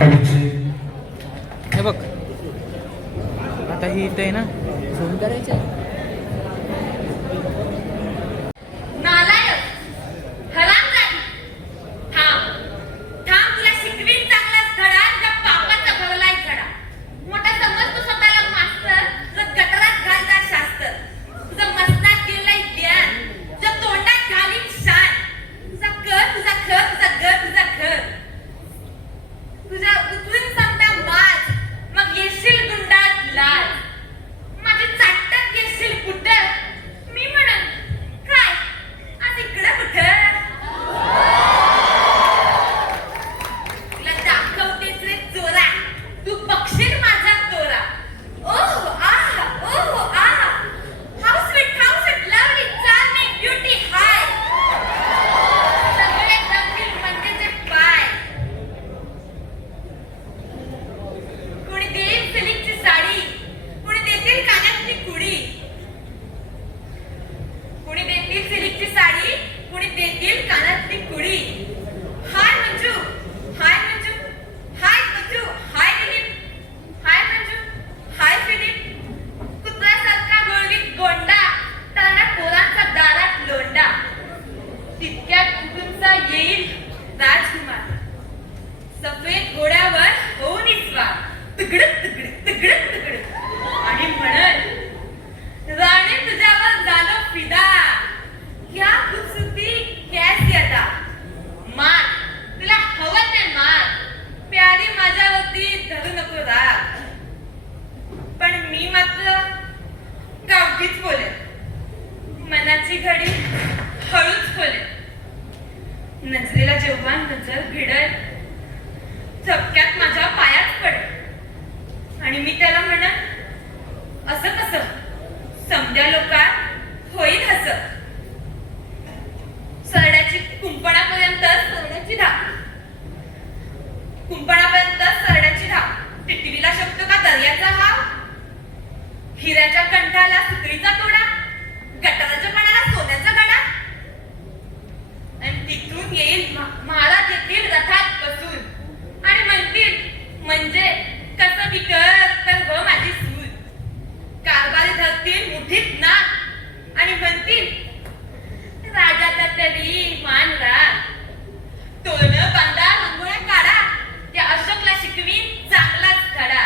हे बघ आता ही इथे आहे ना झूम करायचं आहे. नजरेला जेव्हा नजर भिडल झपक्यात माझ्या पायात पड आणि मी त्याला म्हणत असं कसं समद्या लोकात होईल हसं सरड्याची कुंपणापर्यंत सरड्याची धाप कुंपणापर्यंत सरड्याची धाप टिटवीला शकतो का दर्याचा हाव हिऱ्याच्या कंठाला सुकळीचा तोडा गटाराच्या पाण्याला सोन्याचा गडा आणि तिथून येईल महाराज येतील रथात बसून आणि म्हणतील म्हणजे कसं बिकत तर व माझी सूर कारभारी धरतील मुठीत ना आणि म्हणतील राजाचा तरी मान राग तोरणं बांधा रांगोळ्या काढा त्या अशोकला शिकवीन चांगलाच धडा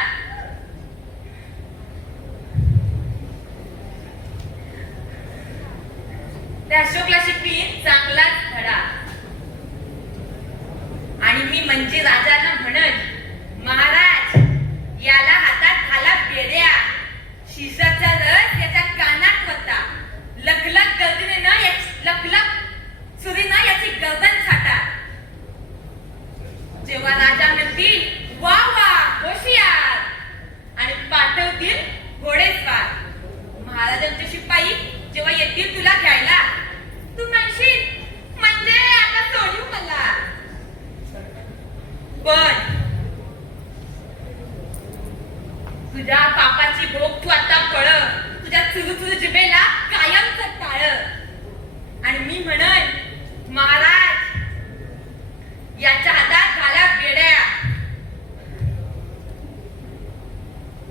त्या अशोकला शिकवीन चांगलाच धडा आणि मी म्हणजे राजाला म्हणत महाराज याला हातात घाला बेड्या शिसाचा रस याच्या कानात होता लखलख गर्दीने लखलख सुरीनं याची गर्दन छाटा जेव्हा राजा म्हणतील वा वा होशियार आणि पाठवतील घोडेस्वार महाराजांचे शिपाई जेव्हा येतील तुला घ्यायला तू म्हणशील म्हणजे आता सोडू मला पण तुझ्या पापाची भोग तू आता पळ तुझ्या चुलू जिभेला कायमच टाळ आणि मी म्हणन महाराज याच्या हातात घाला बेड्या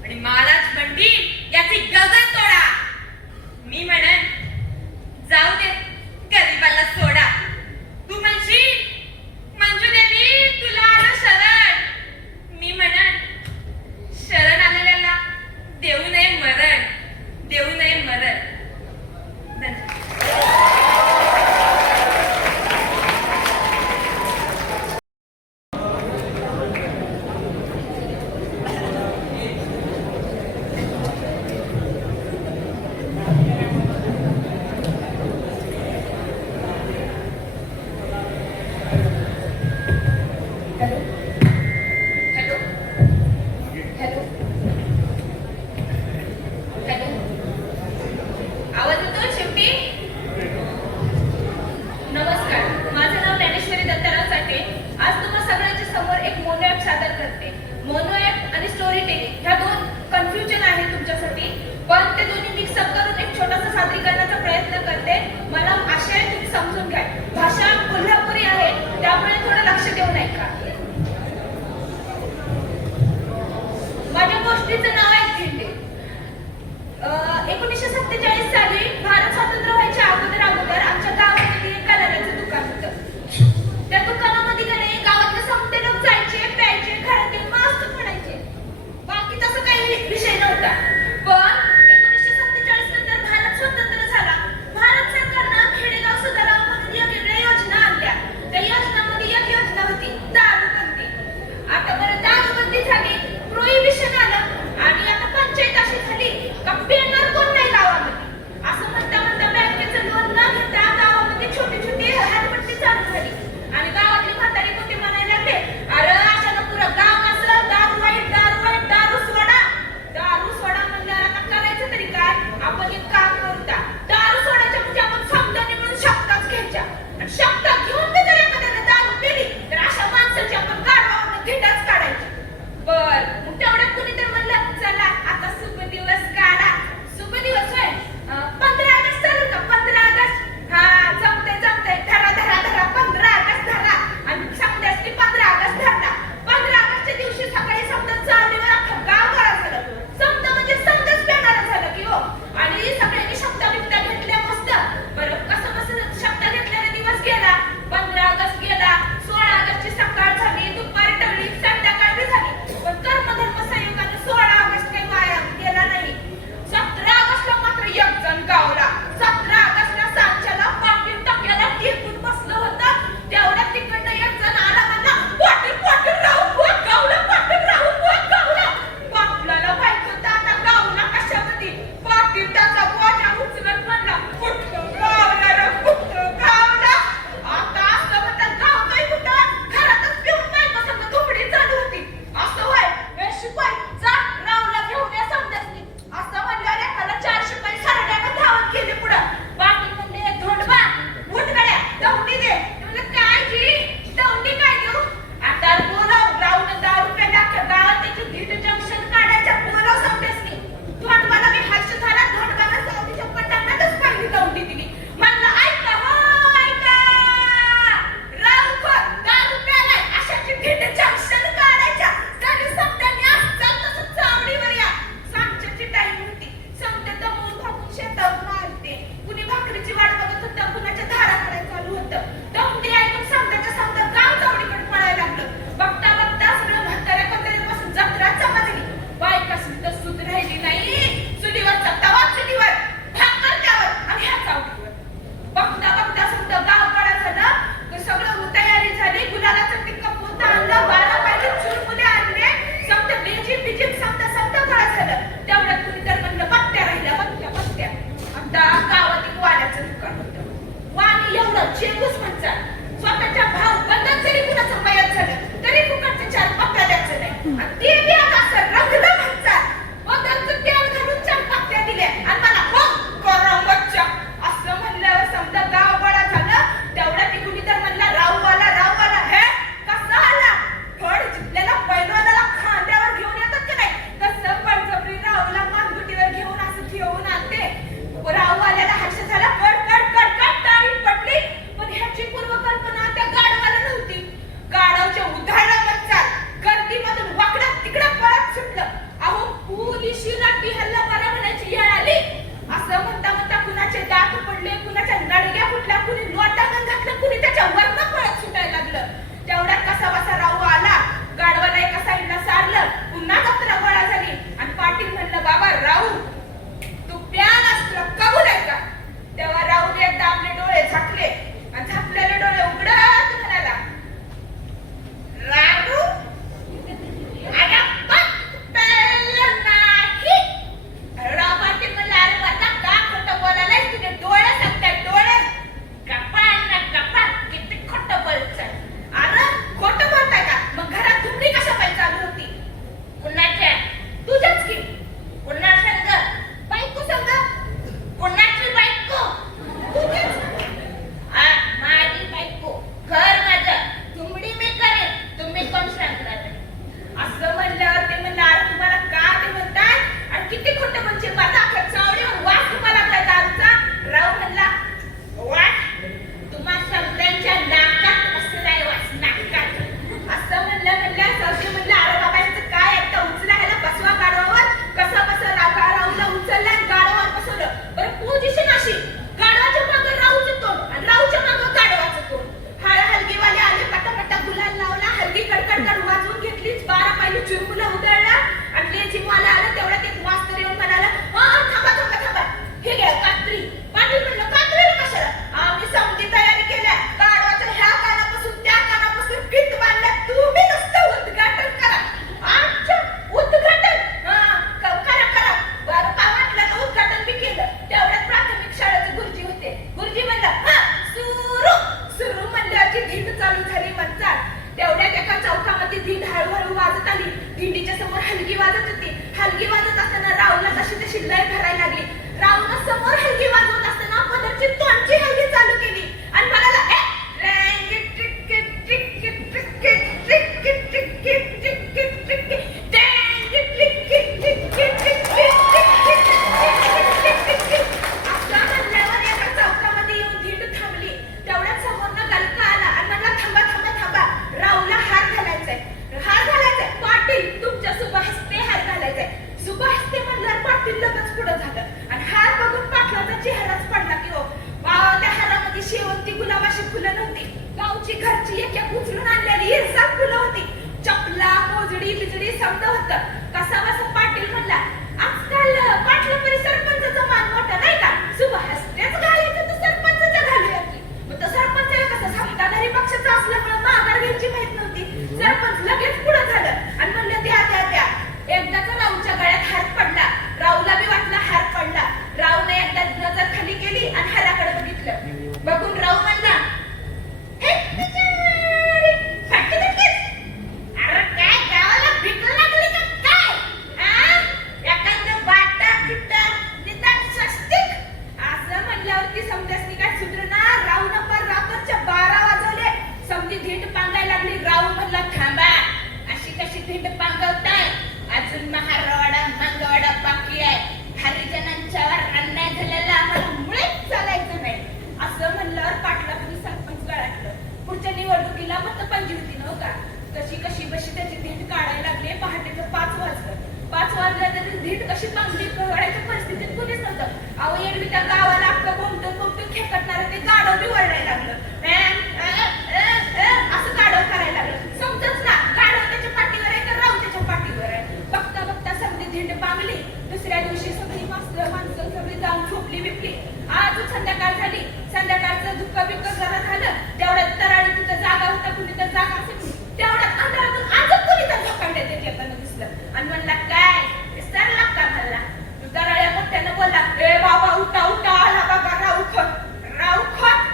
आणि महाराज म्हणतील याची गजर तोडा मी म्हणन जाऊ दे गरीबाला सोडा तू म्हणशील मंजू देवी तुला आलं शरण मी म्हणन शरण आलेल्याला देऊ नये मरण देऊ नये मरण जोडी बिजडी समजा होतं. कसा बसा पाटील म्हणला, आजकाल पाटलं परी सरपंचाचा मान मोठा नाही का? सुभाषच्याच घालायचं तर सरपंचाच्या घालूया की. मग तो सरपंचाला कसं सत्ताधारी पक्षाचा असल्यामुळे माघार घ्यायची माहित नव्हती. सरपंच लगेच पुढे झालं आणि म्हणलं द्या द्या द्या. एकदाचा राऊच्या गळ्यात हार पडला. राऊला बी वाटला हार पडला. राऊने एकदा नजर खाली केली आणि हाराकडे बघितलं. बघून राऊ म्हणला, हे बिचारी, फाटके धक्केच. अरे काय गावाला भीक लागली का काय? हा? एखादं बाटा पिटा निदान स्वस्तिक. असं म्हणल्यावरती समजासनी काय सुधरणार. राऊनं पर रात्रच्या 12 वाजवले. समजी धीट पांगायला लागली. राऊ म्हणला, थांबा, अशी कशी धीट पांगवताय? अजून महारवाडा मंगवाडा बाकी आहे. हरिजनांच्यावर अन्याय झालेला आम्हाला मुळेच चालायचं नाही. असं म्हणल्यावर पाटलापुरी सरपंच गळाटलं. पुढच्या निवडणुकीला मतपंजी होती नव्हता. कशी कशी बशी त्याची धीट काढायला लागली. पहाटेचं 5 वाजलं. 5 वाजल्या तरी धीट कशी पांगली कळायच्या परिस्थितीत कुणीच नव्हतं. अहो एरवी त्या गावाला आपलं कोणतं खेकटणारं ते गाडव बी वळायला लागलं. असं गाडव करायला लागलं. समजच ना, गाडव त्याच्या पाठीवर आहे तर राहू त्याच्या पाठीवर आहे. बघता बघता सगळी धीट पांगली. दुसऱ्या दिवशी सगळी माणसं सगळी जाऊन झोपली बिपली. आजच संध्याकाळ झाली. संध्याकाळचं दुःख बिक्क जरा झालं. तेवढ्यात तराळी तिथं जागा होता, कुणी तर जागा असेल. तेवढ्यात अंधारातून आजच कुणी तर झोपांड्यात येताना दिसलं आणि म्हणला, काय विसरला का मला? तराळ्या मोठ्यानं बोलला, ए बाबा उठा उठा, आला बघा राऊखोट. राऊखोट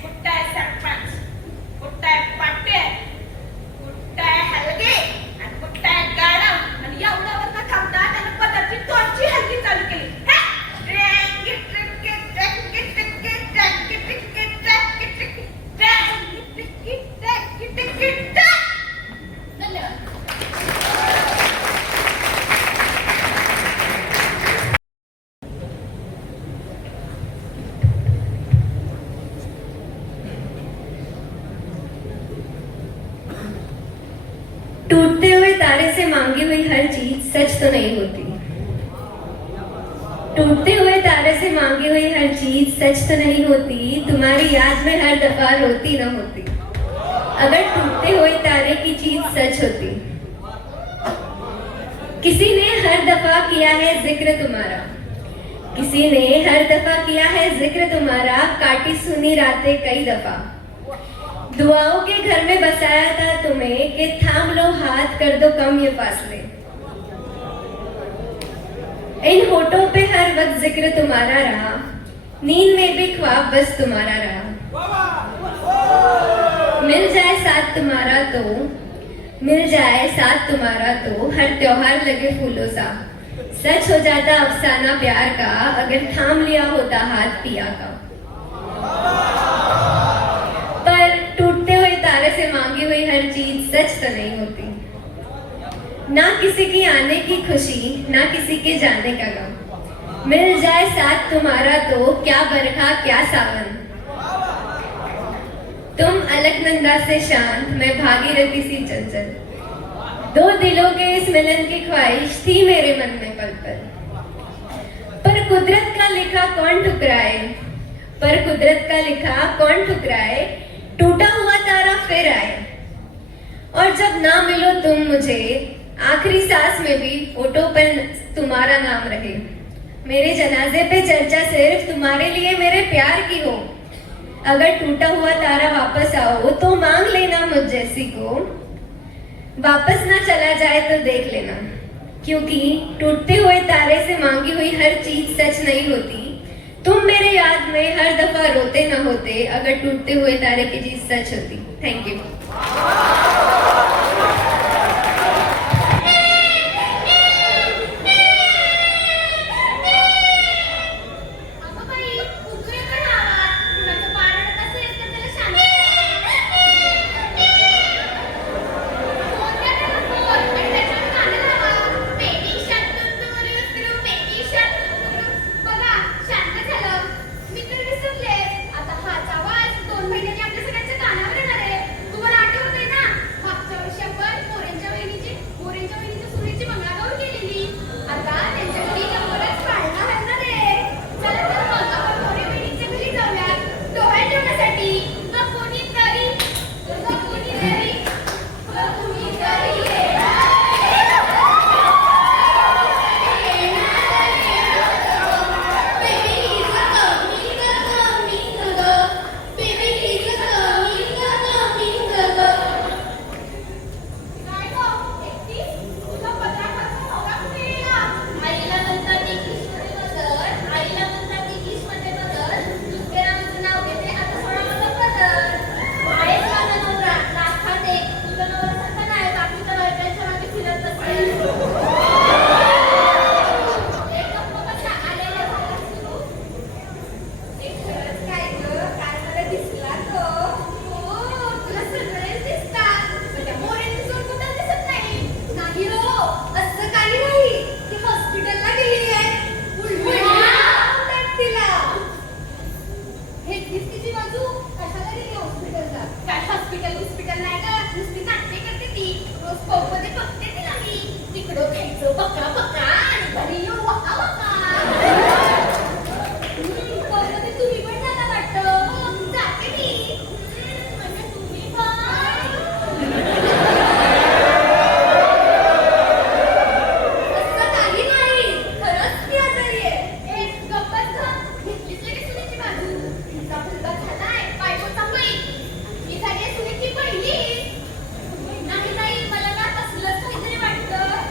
कुठं सरपंच, कुठं पाटे, कुठं हलगे आणि कुठं गाडव. आणि एवढ्यावर न थांबता त्यानं पदाची तोंडची हलगी चालू केली. टूटते हुए तारे से मांगी हुई हर चीज सच तो नहीं होती. टूटते हुए तारे से मांगी हुई हर चीज सच तो नहीं होती. तुम्हारी याद में हर दफा रोती न होती. अगर टूटते हुए तारे की चीज सच होती. किसी ने हर दफा किया है जिक्र तुम्हारा. किसी ने हर दफा किया है जिक्र तुम्हारा. काटी सुनी रातें कई दफा. दुआओं के घर में बसाया था तुम्हें कि थाम लो हाथ, कर दो कम ये फासले. इन होठों पे हर वक्त जिक्र तुम्हारा रहा. नींद में भी ख्वाब बस तुम्हारा रहा. मिल जाए साथ तुम्हारा तो, मिल जाए साथ तुम्हारा तो हर त्योहार लगे फूलों सा. सच हो जाता अफसाना प्यार का अगर थाम लिया होता हाथ पिया का. पर टूटते हुए तारे से मांगी हुई हर चीज सच तो नहीं होती. ना किसी की आने की खुशी, ना किसी के जाने का गम. मिल जाए साथ तुम्हारा तो क्या बरखा क्या सावन. तुम अलकनंदा से शांत, मैं भागीरथी सी चंचल. दो दिलों के इस मिलन की ख्वाहिश थी मेरे मन में पल पल. पर कुदरत का लिखा कौन ठुकराए. पर कुदरत का लिखा कौन ठुकराए. टूटा हुआ तारा फिर आए. और जब ना मिलो तुम मुझे, आखिरी सांस में भी होठों पर तुम्हारा नाम रहे. मेरे जनाजे पे चर्चा सिर्फ तुम्हारे लिए मेरे प्यार की हो. अगर टूटा हुआ तारा वापस आओ तो मांग लेना मुझ जैसी को. वापस ना चला जाए तो देख लेना. क्योंकि टूटते हुए तारे से मांगी हुई हर चीज सच नहीं होती. तुम मेरे याद में हर दफा रोते न होते अगर टूटते हुए तारे की चीज सच होती. Thank you. आता हाच आवाज 2 महिन्यांनी आपल्या सगळ्यांच्या कानावर येणार आहे. तुम्हाला आठवत आहे मध्ये बघते तिला मी. तिकडं खायचं बका बका आणि घरी येऊ वका वका. मध्ये तुम्ही पण जाता वाटतं. जाते मी. म्हणजे तुम्ही पण. असं काही नाही. खरंच मी आजारी आहे. गप्पच का? घेतलीच लगेच सुनेची बाजू. तिचा मुलगा झालाय बायकोचा होईल. मी झाली सुनेची पहिली. नाही मला ना तसलंच काहीतरी वाटतं.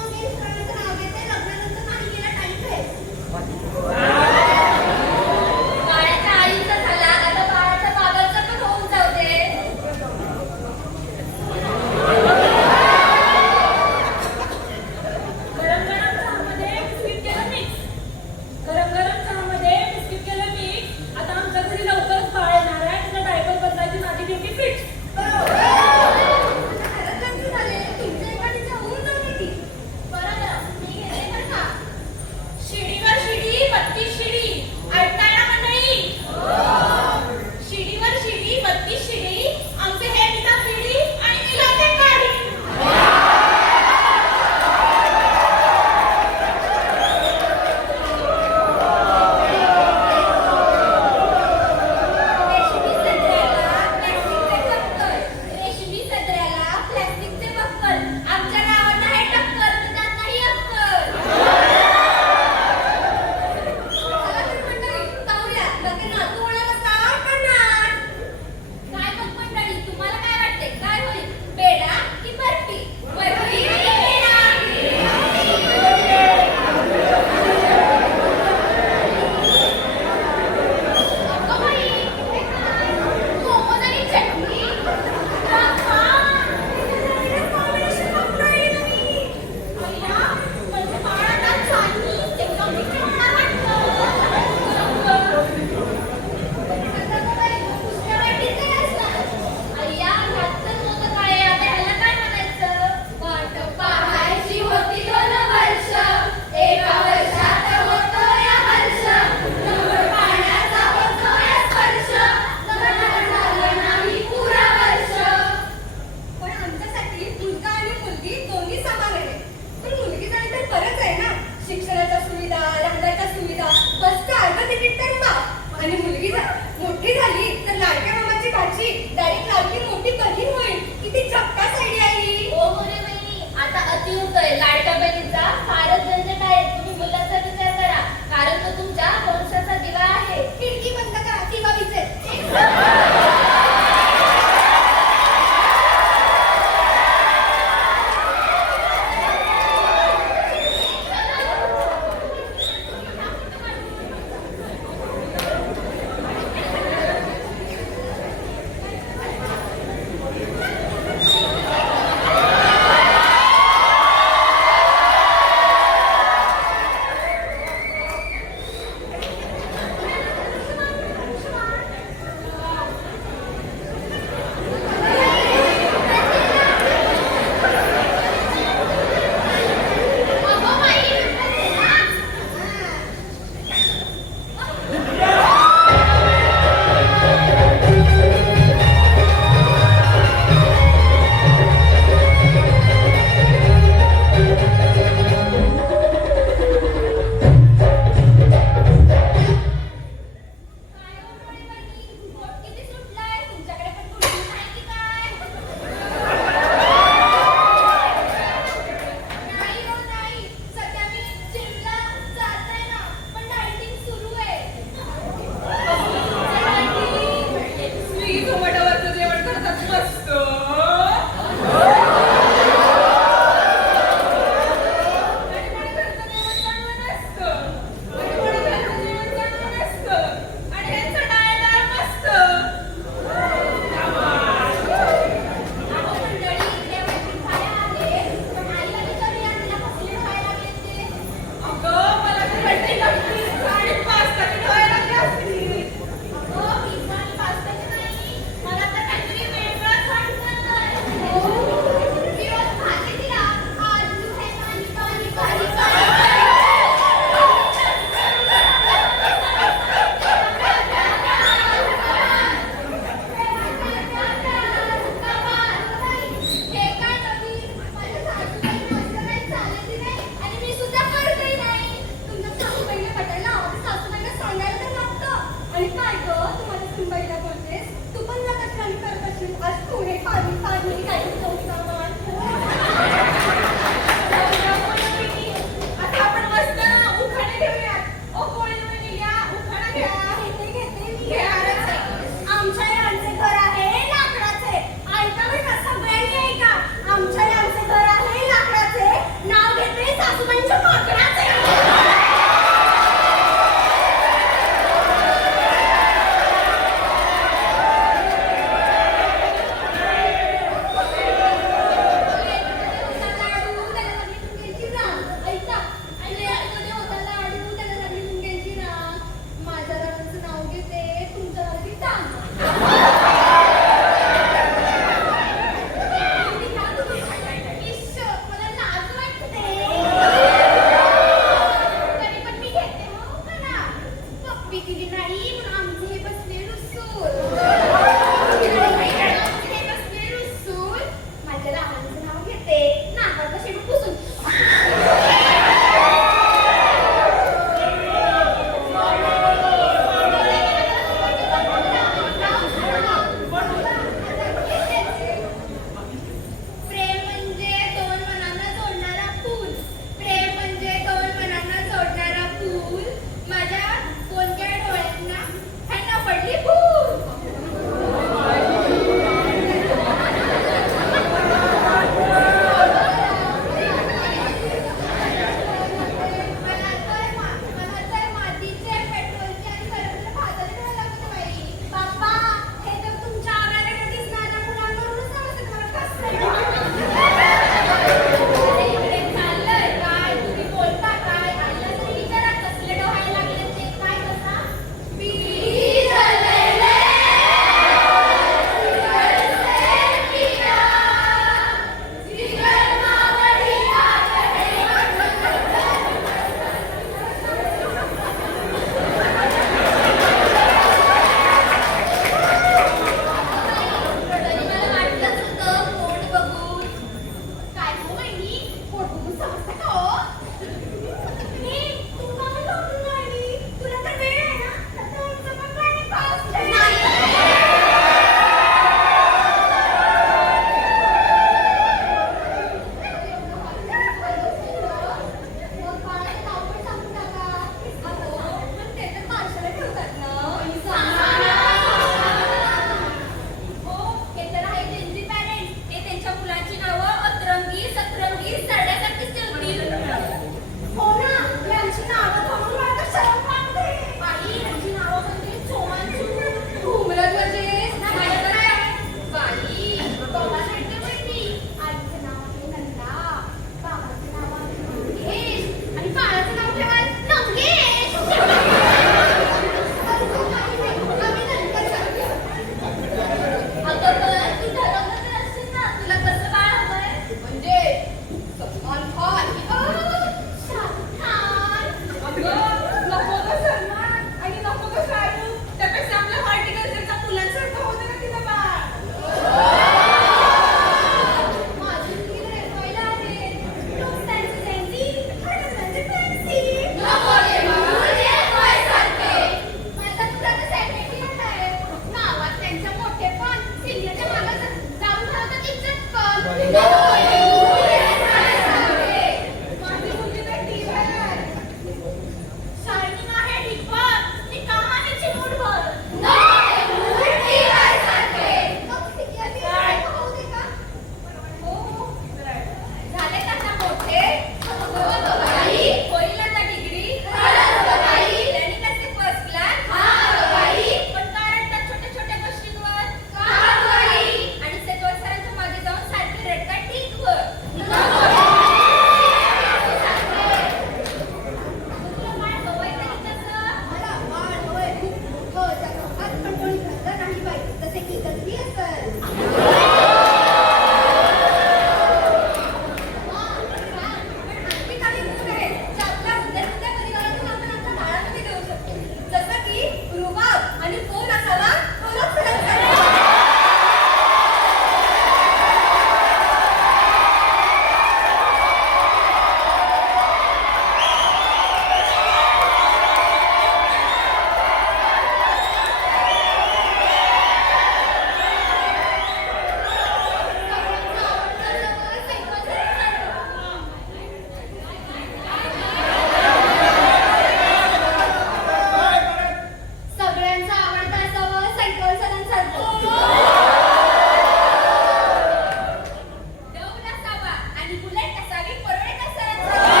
आणि बुलेट असावी परोळेकर सरांसारखी.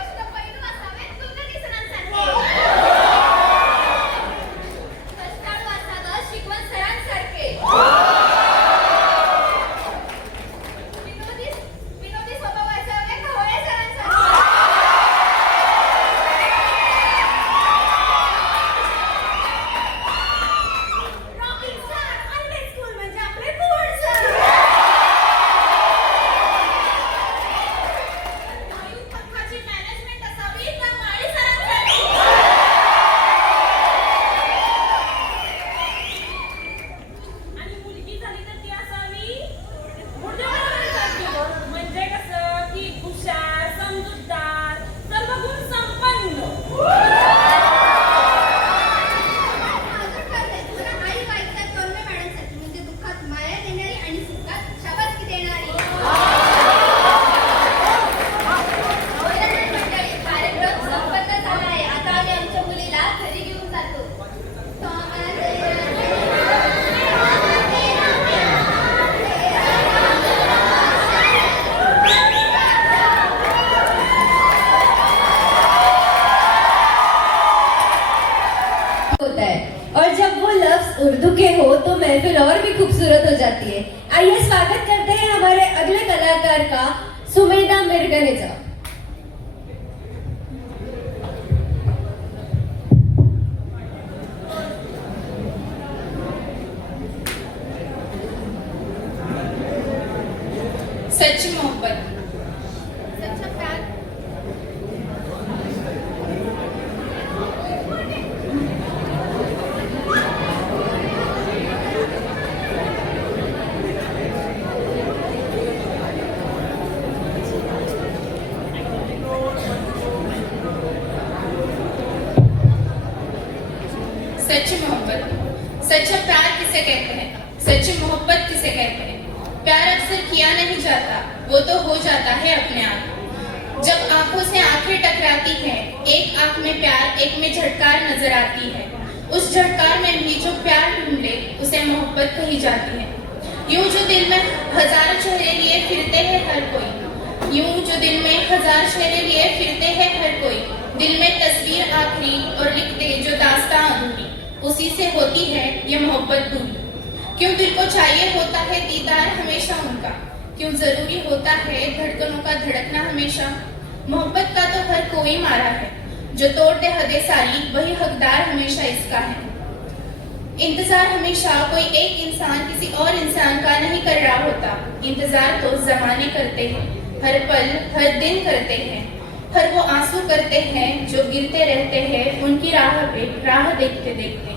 अष्टपैलू असावेत कुलकर्णी सरांसारखे. कष्टाळू असावं शिकवण सरांसारखे. विनोदी स्वभाव असावे Khawale सरांसारखे. Rocking star undead school म्हणजे आपले कुवड सर. आयुध पथकाची मॅनेजमेंट असावी तर माळी सरांसारखी. आणि मुलगी झाली तर ती असावी म्हणजे कसं की हुशार समजूतदार सर्व गुण संपन्न. आई बाईच्या तोरणे मॅडमसाठी म्हणजे दुःखात माया देणारी आणि सुखात शाबासकी देणारी. कार्यक्रम संपन्न झाला आहे. आता आम्ही आमच्या मुलीला घरी घेऊन जातो. होता है और जब वो लफ्ज उर्दू के हो तो महफिल और भी खूबसूरत हो जाती है. आइए स्वागत करते हैं हमारे अगले कलाकार का, सुमेधा मिर्गनेचा. सच्ची मोहब्बत. सच्चा प्यार. सच्ची मोहब्बत. सच्चा प्यार किसे कहते हैं, सच्ची मोहब्बत किसे कहते हैं. प्यार अक्सर किया नहीं जाता, वो तो हो जाता है अपने आप. जब आंखों से आंखें टकराती हैं, एक आंख में प्यार एक में झटकार नजर आती है. उस झटकार में भी जो प्यार ढूंढे उसे मोहब्बत कही जाती है. यूं जो दिल में हजार चेहरे लिए फिरते हैं हर कोई, यूं जो दिल में हजार चेहरे लिए फिरते हैं हर कोई, दिल में तस्वीर आखिरी और लिखते जो दास्तां अधूरी, उसी से होती है ये मोहब्बत दूरी. क्यों दिल को चाहिए होता है दीदार हमेशा उनका, क्यों जरूरी होता है धड़कनों का धड़कना हमेशा. मोहब्बत का तो हर कोई मारा है, जो तोड़ते हदे सारी वही हकदार हमेशा इसका है. इंतजार हमेशा कोई एक इंसान किसी और इंसान का नहीं कर रहा होता. इंतजार तो जमाने करते हैं, हर पल हर दिन करते हैं. हर वो आंसू करते हैं जो गिरते रहते हैं उनकी राह पे, राह देखते देखते.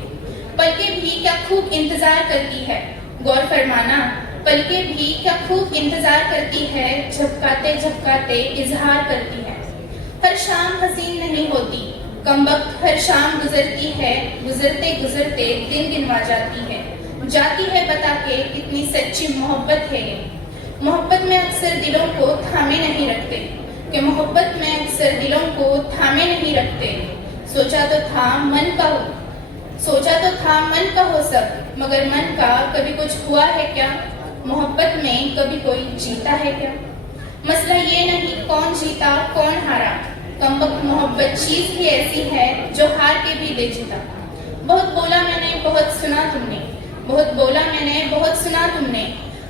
पलकें भी क्या खूब इंतजार करती है, गौर फरमाना. पलकें भी क्या खूब इंतजार करती है, झपकाते झपकाते इजहार करती है. हर शाम हसीन नहीं होती, कमबख्त हर शाम गुजरती है, गुजरते गुजरते दिन गिनवा जाती है. जाती है बता के कितनी सच्ची मोहब्बत है ये. मोहब्बत में अक्सर दिलों को थामे नहीं रखते, कि मोहब्बत में अक्सर दिलों को थामे नहीं रखते. सोचा तो था मन का हो, सोचा तो था मन का हो सब, मगर मन का कभी कुछ हुआ है क्या. मोहब्बत में कभी कोई जीता है क्या. मसला ये नहीं कौन जीता कौन हारा, कमबख्त मोहब्बत चीज ही ऐसी है जो हार के भी दे जीता. बहुत बोला मैंने बहुत सुना तुमने, बहुत बोला मैंने बहुत सुना तुमने.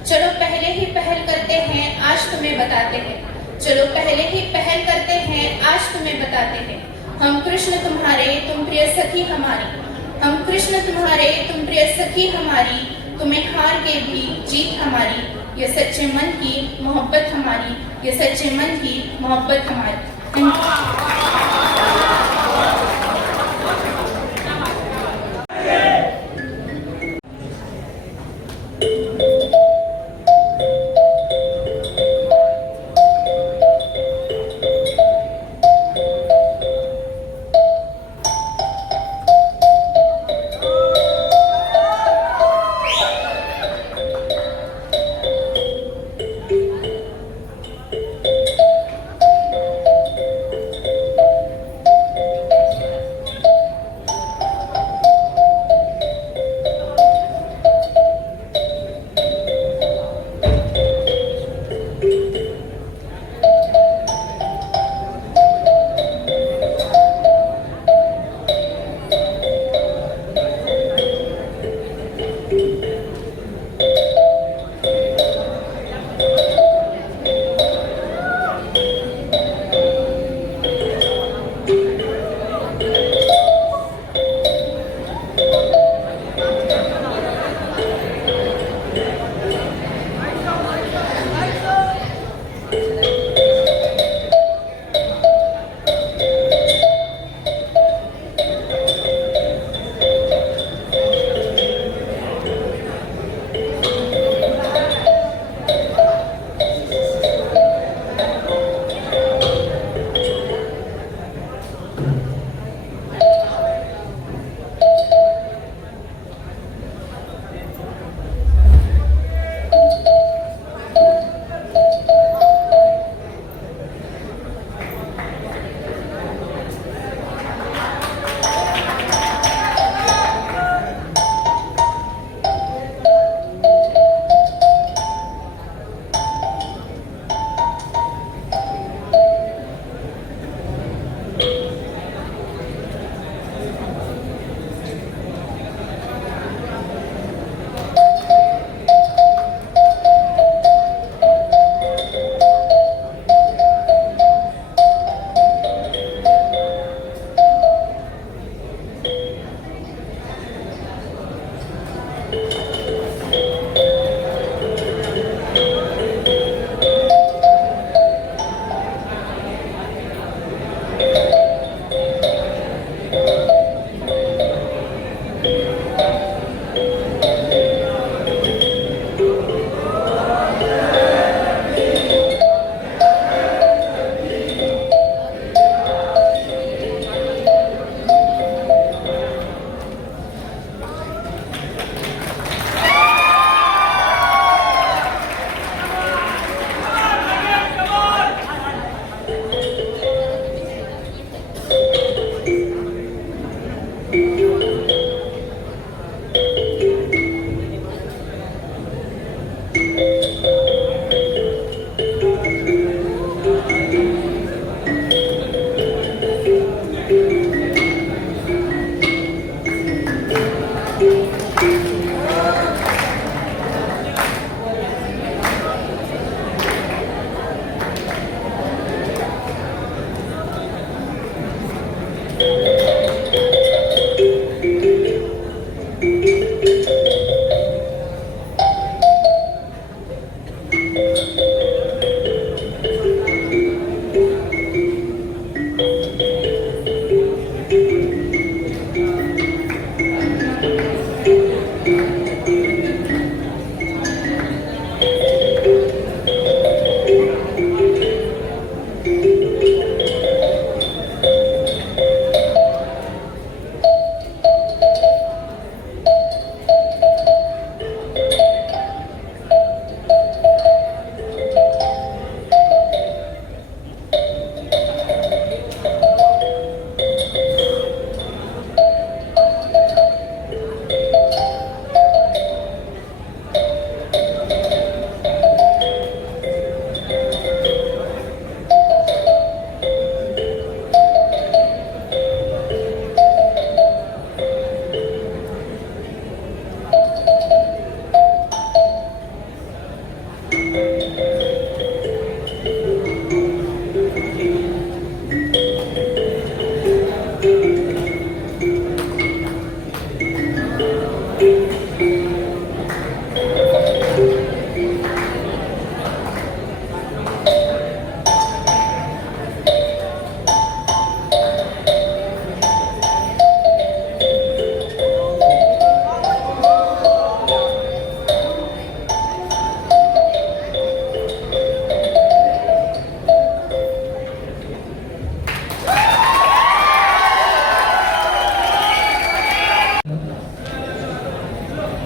चलो पहले ही पहल करते हैं आज तुम्हें बताते हैं, चलो पहले ही पहल करते हैं आज तुम्हें बताते हैं. हम कृष्ण तुम्हारे तुम प्रिय सखी हमारी, हम कृष्ण तुम्हारे तुम प्रिय सखी हमारी. तुम्हें हार के भी जीत हमारी, ये सच्चे मन की मोहब्बत हमारी, ये सच्चे मन की मोहब्बत हमारी.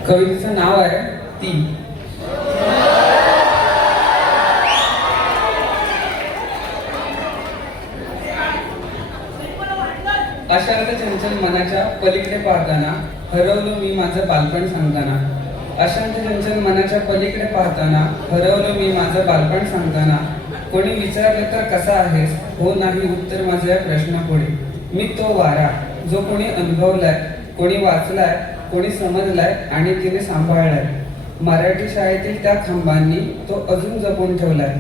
कवितेचं नाव आहे ती. अशांत चंचल मनाच्या पलीकडे पाहताना हरवलो मी माझं बालपण सांगताना. अशांत चंचल मनाच्या पलीकडे पाहताना हरवलो मी माझं बालपण सांगताना. कोणी विचारलं तर कसा आहेस, हो नाही उत्तर माझं या प्रश्नापुढे. मी तो वारा जो कोणी अनुभवलाय, कोणी वाचलाय, कोणी समजलाय आणि तिने सांभाळलाय. मराठी शाळेतील त्या खांबांनी तो अजून जपून ठेवलाय.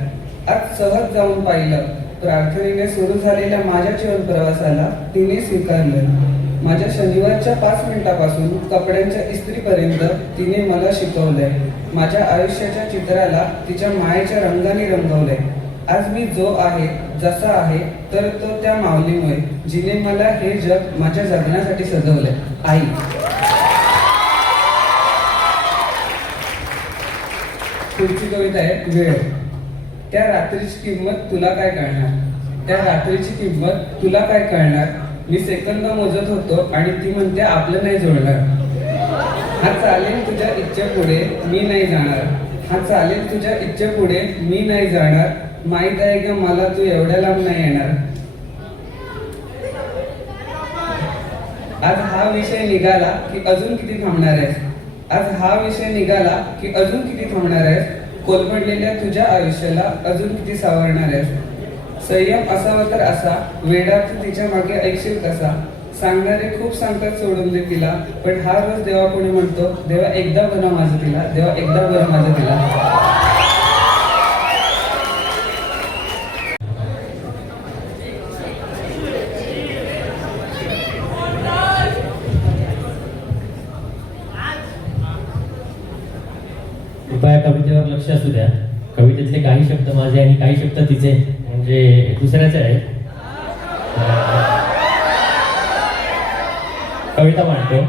आज सहज जाऊन पाहिलं, प्रार्थनेने सुरू झालेल्या माझ्या जीवन प्रवासाला तिने स्वीकारलं. माझ्या शनिवारच्या 5 मिनिटापासून कपड्यांच्या इस्त्रीपर्यंत तिने मला शिकवलंय. माझ्या आयुष्याच्या चित्राला तिच्या मायेच्या रंगाने रंगवलंय. आज मी जो आहे, जसा आहे, तर तो त्या माऊलीमुळे, जिने मला हे जग माझ्या जगण्यासाठी सजवलंय. आई. पुढची कविता आहे वेळ. त्या रात्रीची किंमत तुला काय कळणार, त्या रात्रीची किंमत तुला काय कळणार. मी सेकंद मोजत होतो आणि ती म्हणते आपलं नाही जुळणार. हा चालेल तुझ्या इच्छेपुढे मी नाही जाणार, हा चालेल तुझ्या इच्छेपुढे मी नाही जाणार. माहित आहे का मला तू एवढ्या लांब नाही येणार. आज हा विषय निघाला की अजून किती थांबणार आहेस, आज हा विषय निघाला की अजून किती थांबणार आहेस. कोलमडलेल्या तुझ्या आयुष्याला अजून किती सावरणार आहेस. संयम असावा तर असा, वेडा तू तिच्या मागे ऐकशील कसा. सांगणारे खूप सांगतात सोडून दे तिला, पण हा रोज देवा कोणी म्हणतो देवा एकदा बनव माझं तिला, देवा एकदा बनव माझं तिला. कृपया कवितेवर लक्ष असू द्या. कवितेतले काही शब्द माझे आणि काही शब्द तिचे म्हणजे दुसऱ्याचे आहेत. कविता मांडतो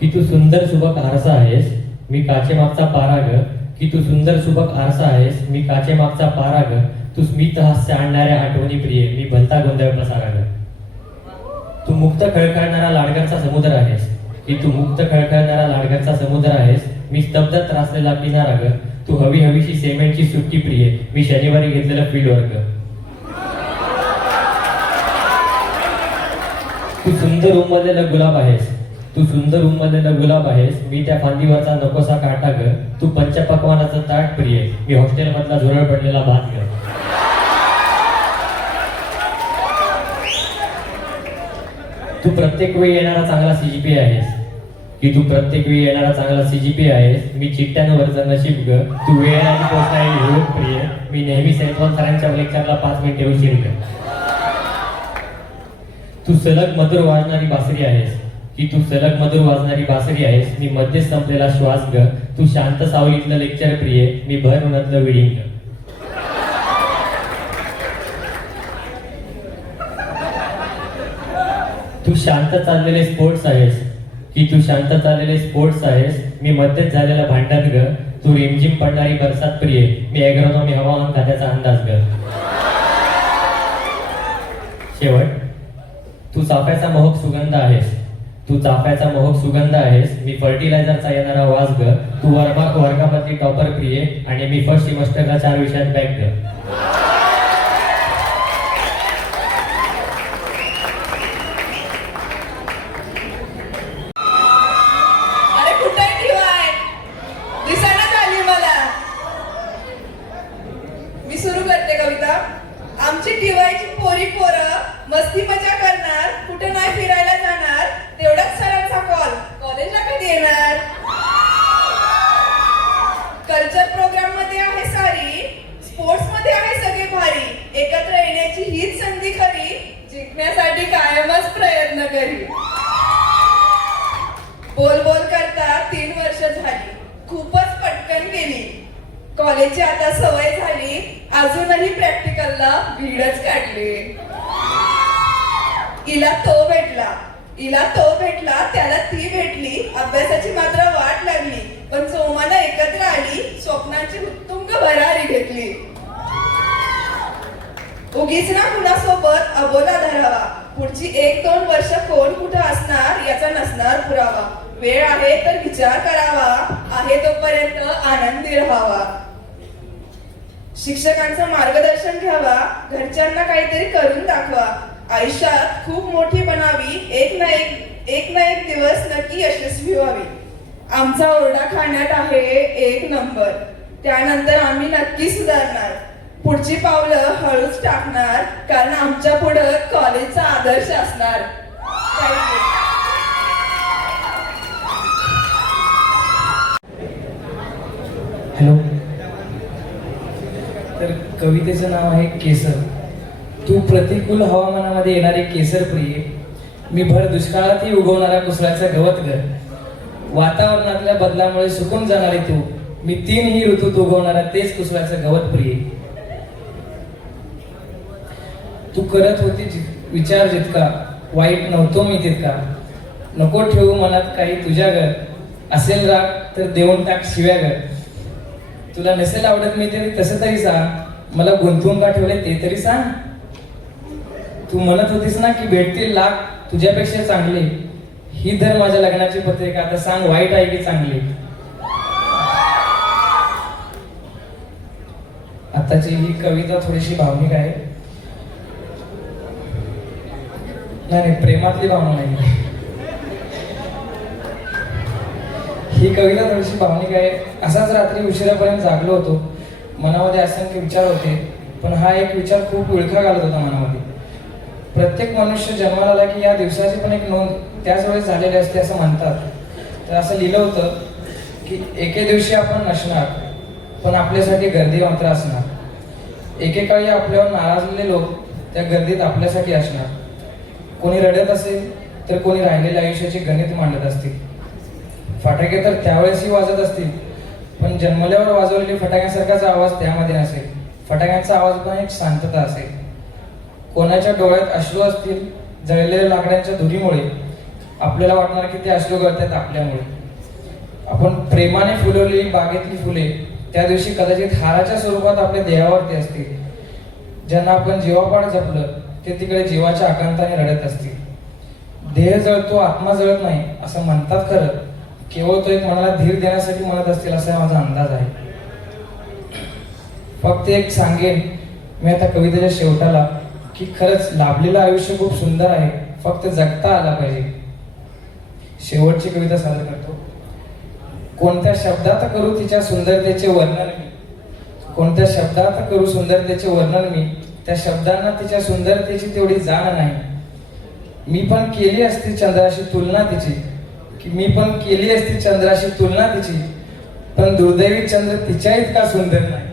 की तू सुंदर सुबक आरसा आहेस, मी काचे मागचा पारा ग. की तू सुंदर सुबक आरसा आहेस, मी काचे मागचा पारा ग. तू स्मित हास्य आणणाऱ्या आठवणी प्रिय, मी भलता गोंधळ पसारा ग. तू मुक्त खळखळणारा लाडघरचा समुद्र आहेस, की तू मुक्त खळखळणारा लाडघरचा समुद्र आहेस. मी स्तब्ध त्रासलेला किनारा ग. तू हवी हवीशी सेमेंटची सुट्टी प्रिय, मी शनिवारी घेतलेला फील्ड वर्ग. तू सुंदर उमललेला गुलाब आहेस, तू सुंदर उमललेला गुलाब आहेस, मी त्या फांदीवरचा नकोसा काटा ग. तू पंचपक्वानाचं ताट प्रिय, मी हॉस्टेलमधला झुरळ पडलेला भात ग. तू प्रत्येक वेळी येणारा चांगला सीजीपी आहेस, की तू प्रत्येक वेळी येणारा चांगला सीजीपी आहेस, मी चिठ्ठ्यांवरचं नशीब ग. तू वेळेआधी पोहोचणारी युवक प्रिय, मी नेहमी सेल्फोन सरांच्या लेक्चरला 5 मिनिटे उशीर ग. तू सलग मधुर वाजणारी बासरी आहेस, की तू सलग मधुर वाजणारी बासरी आहेस, मी मध्येच संपलेला श्वास ग. तू शांत सावलीतलं लेक्चर प्रिय, मी भर उन्हातलं विडिंग ग. तू शांत चाललेले स्पोर्ट्स आहेस, की तू शांत चाललेले स्पोर्ट्स आहेस, मी मध्येच झालेला भांडण ग. तू रिमझिम पडणारी बरसात प्रिय, मी ॲग्रोनॉमी हवामान खात्याचा अंदाज ग. शेवट, तू चाफ्याचा मोहक सुगंध आहेस, तू चाफ्याचा मोहक सुगंध आहेस, मी फर्टिलायझरचा येणारा वास ग. तू वर्गामधली टॉपर प्रिय, आणि मी फर्स्ट सेमिस्टरला 4 विषयात बॅक ग. अरे कुठे ठेवाय दिसायला झाली मला. मी सुरू करते कविता. आमची टिवायची पोरी पोरं मस्ती मजा करणार, कुठे नाही फिरायला जाणार, तेवढाच सरांचा कॉल, कॉलेजला कधी येणार. कल्चर प्रोग्राम मध्ये आहे सारी, स्पोर्ट्स मध्ये आहे सगळे भारी, एकत्र येण्याची हीच संधी खरी, जिंकण्यासाठी कायमच प्रयत्न करी. बोल बोल करता 3 वर्ष झाली, खूपच पटकन गेली. कॉलेजची आता सवय झाली, अजूनही प्रॅक्टिकलला भीडच काढली. इला तो भेटला, त्याला ती भेटली, अभ्यासाची मात्र वाट लागली, पण जोमाला एकत्र आली, स्वप्नांची उत्तुंग भरारी घेतली. उगीच ना कुणासोबत अबोला धरावा, पुढची 1-2 वर्ष कोण कुठं असणार याचा नसणार पुरावा. वेळ आहे तर विचार करावा, आहे तोपर्यंत आनंदी राहावा. शिक्षकांचं मार्गदर्शन घ्यावा, घरच्यांना काहीतरी करून दाखवा. आयुष्यात खूप मोठी बनावी, एक ना एक दिवस नक्की यशस्वी व्हावी. आमचा ओरडा खाण्यात आहे 1 नंबर, त्यानंतर आम्ही नक्की सुधारणार. पुढची पावलं हळूच टाकणार, कारण आमच्या पुढं कॉलेजचा आदर्श असणार. हॅलो. तर कवितेचं नाव आहे केसर. तू प्रतिकूल हवामानामध्ये येणारे केसर प्रिय, मी भर दुष्काळातही उगवणारा कुसळाचं गवत ग. वातावरणातल्या बदलामुळे सुकून जाणारे तू, मी 3ही ऋतूत उगवणारा तेच कुसळाचं गवत प्रिय. तू करत होती विचार जितका, वाईट नव्हतो मी तितका. नको ठेवू मनात काही तुझ्या ग, असेल राग तर देऊन टाक शिव्या ग. तुला नसेल आवडत मी तरी तसं तरी सांग, मला गुंतवून का ठेवले ते तरी सांग. तू म्हणत होतीस ना की भेटतील लाख तुझ्यापेक्षा चांगले, ही धर माझ्या लग्नाची पत्रिका, आता सांग वाईट आहे की चांगली. आताची ही कविता थोडीशी भावनिक आहे. नाही, प्रेमातली भावना नाही. ही कविता थोडीशी भावनिक आहे. असाच रात्री उशिरापर्यंत जागलो होतो, मनामध्ये असंख्य विचार होते, पण हा एक विचार खूप विळखा घालत होता मनामध्ये. प्रत्येक मनुष्य जन्माला आला की या दिवसाची पण एक नोंद त्याच वेळेस झालेली असते असं म्हणतात. तर असं लिहिलं होतं की एके दिवशी आपण नसणार, पण आपल्यासाठी गर्दी मात्र असणार. एकेकाळी आपल्यावर नाराजलेले लोक त्या गर्दीत आपल्यासाठी असणार. कोणी रडत असेल तर कोणी राहिलेल्या आयुष्याचे गणित मांडत असतील. फटाके तर त्यावेळेसही वाजत असतील, पण जन्मल्यावर वाजवलेली फटाक्यांसारखाचा आवाज त्यामध्ये नसेल. फटाक्यांचा आवाज पण एक शांतता असेल. कोणाच्या डोळ्यात अश्रू असतील, जळलेल्या लाकडांच्या धुरीमुळे आपल्याला वाटणार की ते अश्रू गळतात आपल्यामुळे. आपण प्रेमाने फुलवलेली बागेतली फुले त्या दिवशी कदाचित हाराच्या स्वरूपात आपल्या देहावरती असतील. ज्यांना आपण जीवापाड जपलं ते तिकडे जीवाच्या आकांताने रडत असतील. देह जळतो, आत्मा जळत नाही असं म्हणतात खरं, केवळ तो एक मनाला धीर देण्यासाठी म्हणत असतील असा माझा अंदाज आहे. फक्त एक सांगेन मी आता कवितेच्या शेवटाला की खरंच लाभलेलं आयुष्य खूप सुंदर आहे, फक्त जगता आला पाहिजे. शेवटची कविता सादर करतो. कोणत्या शब्दात करू तिच्या सुंदरतेचे वर्णन मी, कोणत्या शब्दात करू सुंदरतेचे वर्णन मी, त्या शब्दांना तिच्या सुंदरतेची तेवढी जाण नाही. मी पण केली असती चंद्राशी तुलना तिची, मी पण केली असती चंद्राशी तुलना तिची, पण दुर्दैवी चंद्र तिच्या इतका सुंदर नाही.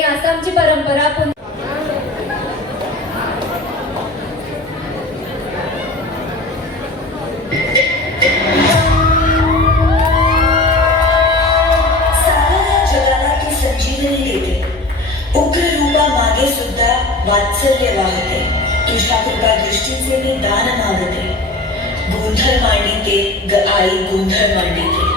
आसामची परंपरा जगाला तू संजीवनी देते. उग्र रूपा मागे सुद्धा वात्सल्य वाहते. तुझ्या कृपा दृष्टीचे मी दान मागते. गोंधळ मांडिते आई गोंधळ मांडिते.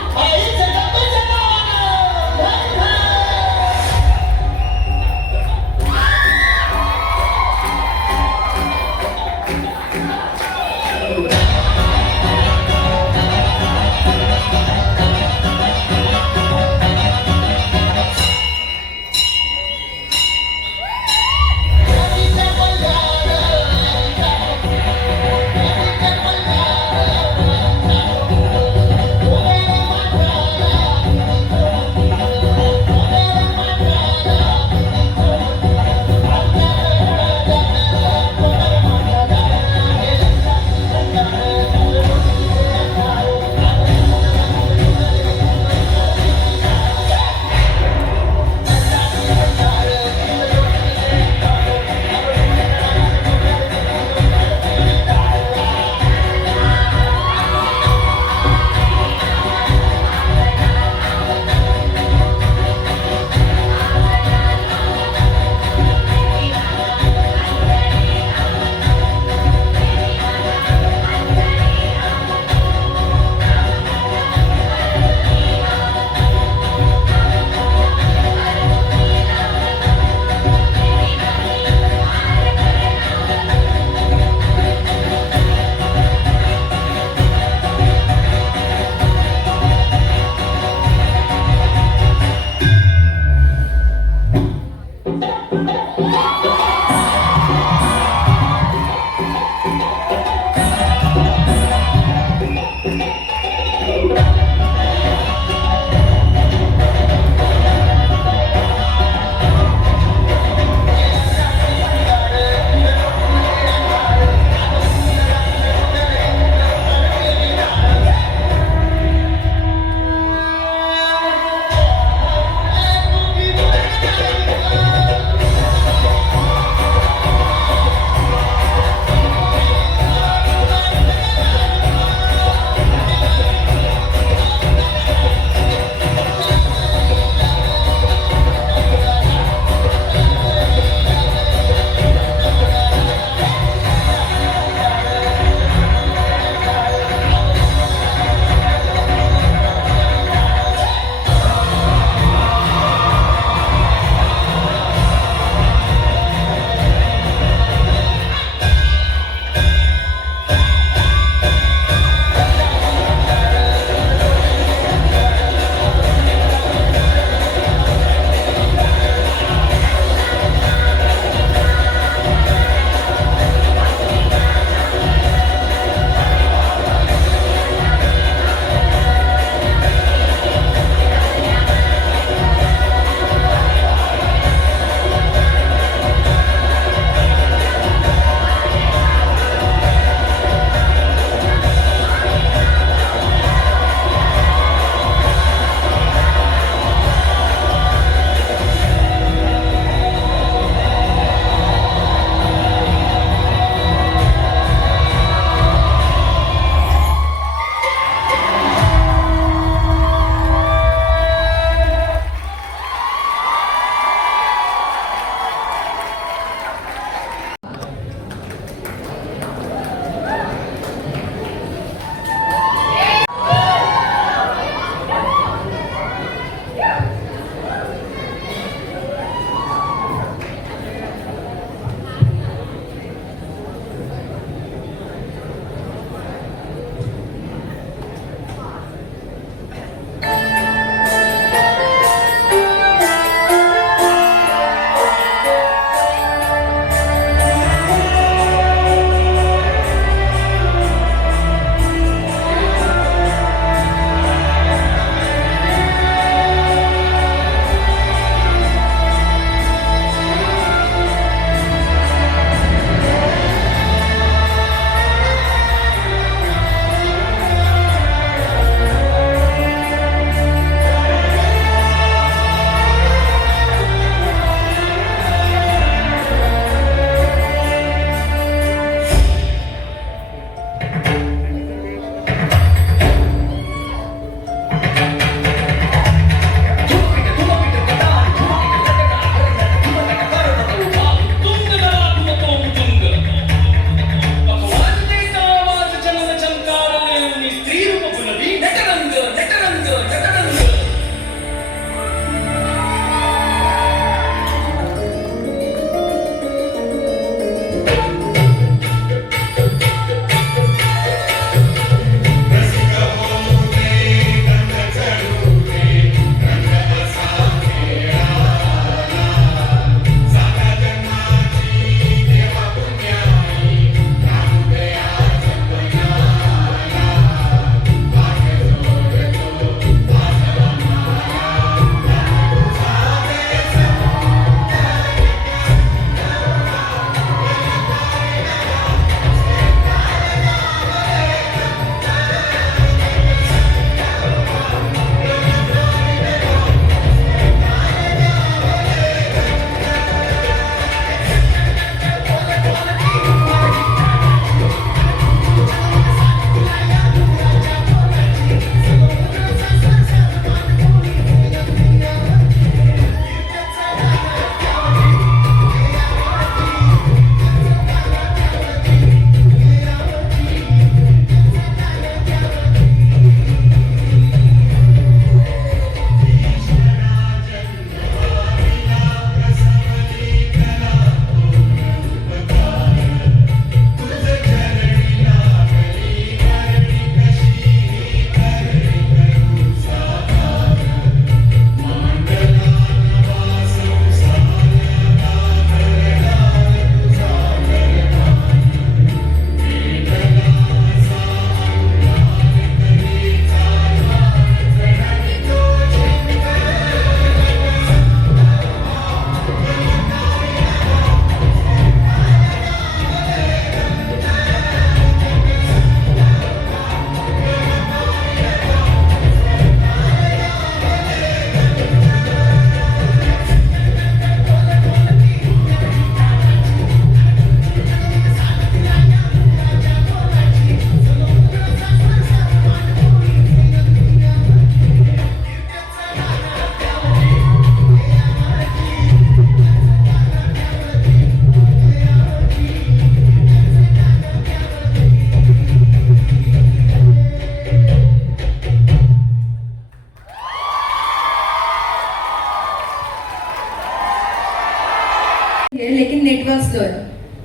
होंगे लेकिन नेटवर्क स्लो है।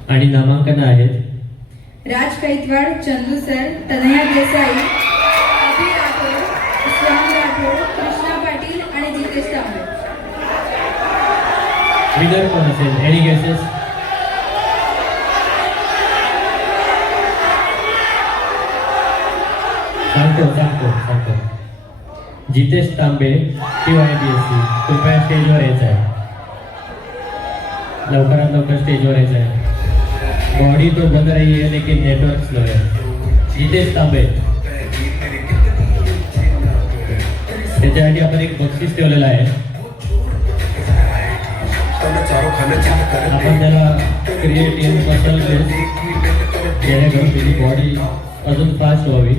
आणि नामांकन आहेत राज कैतवाड, चंदू सर, तनया देसाई, अभि राठोड, श्याम राठोड, कृष्णा पाटील आणि जितेश तांबे। विनर कोण असेल? Any guesses? सांगतो जितेश तांबे, TYBSC, कृपया स्टेजवर यायचं आहे, लवकरात लवकर स्टेजवर यायचं आहे। बॉडी तो बंद रही है लेकिन नेटवर्क स्लो है। जितेश तांबे, त्याच्यासाठी आपण एक बक्षीस ठेवलेलं आहे, आपण त्याला क्रिएटिव्ह मसल बेस जेणेकरून तुझी बॉडी अजून फास्ट व्हावी।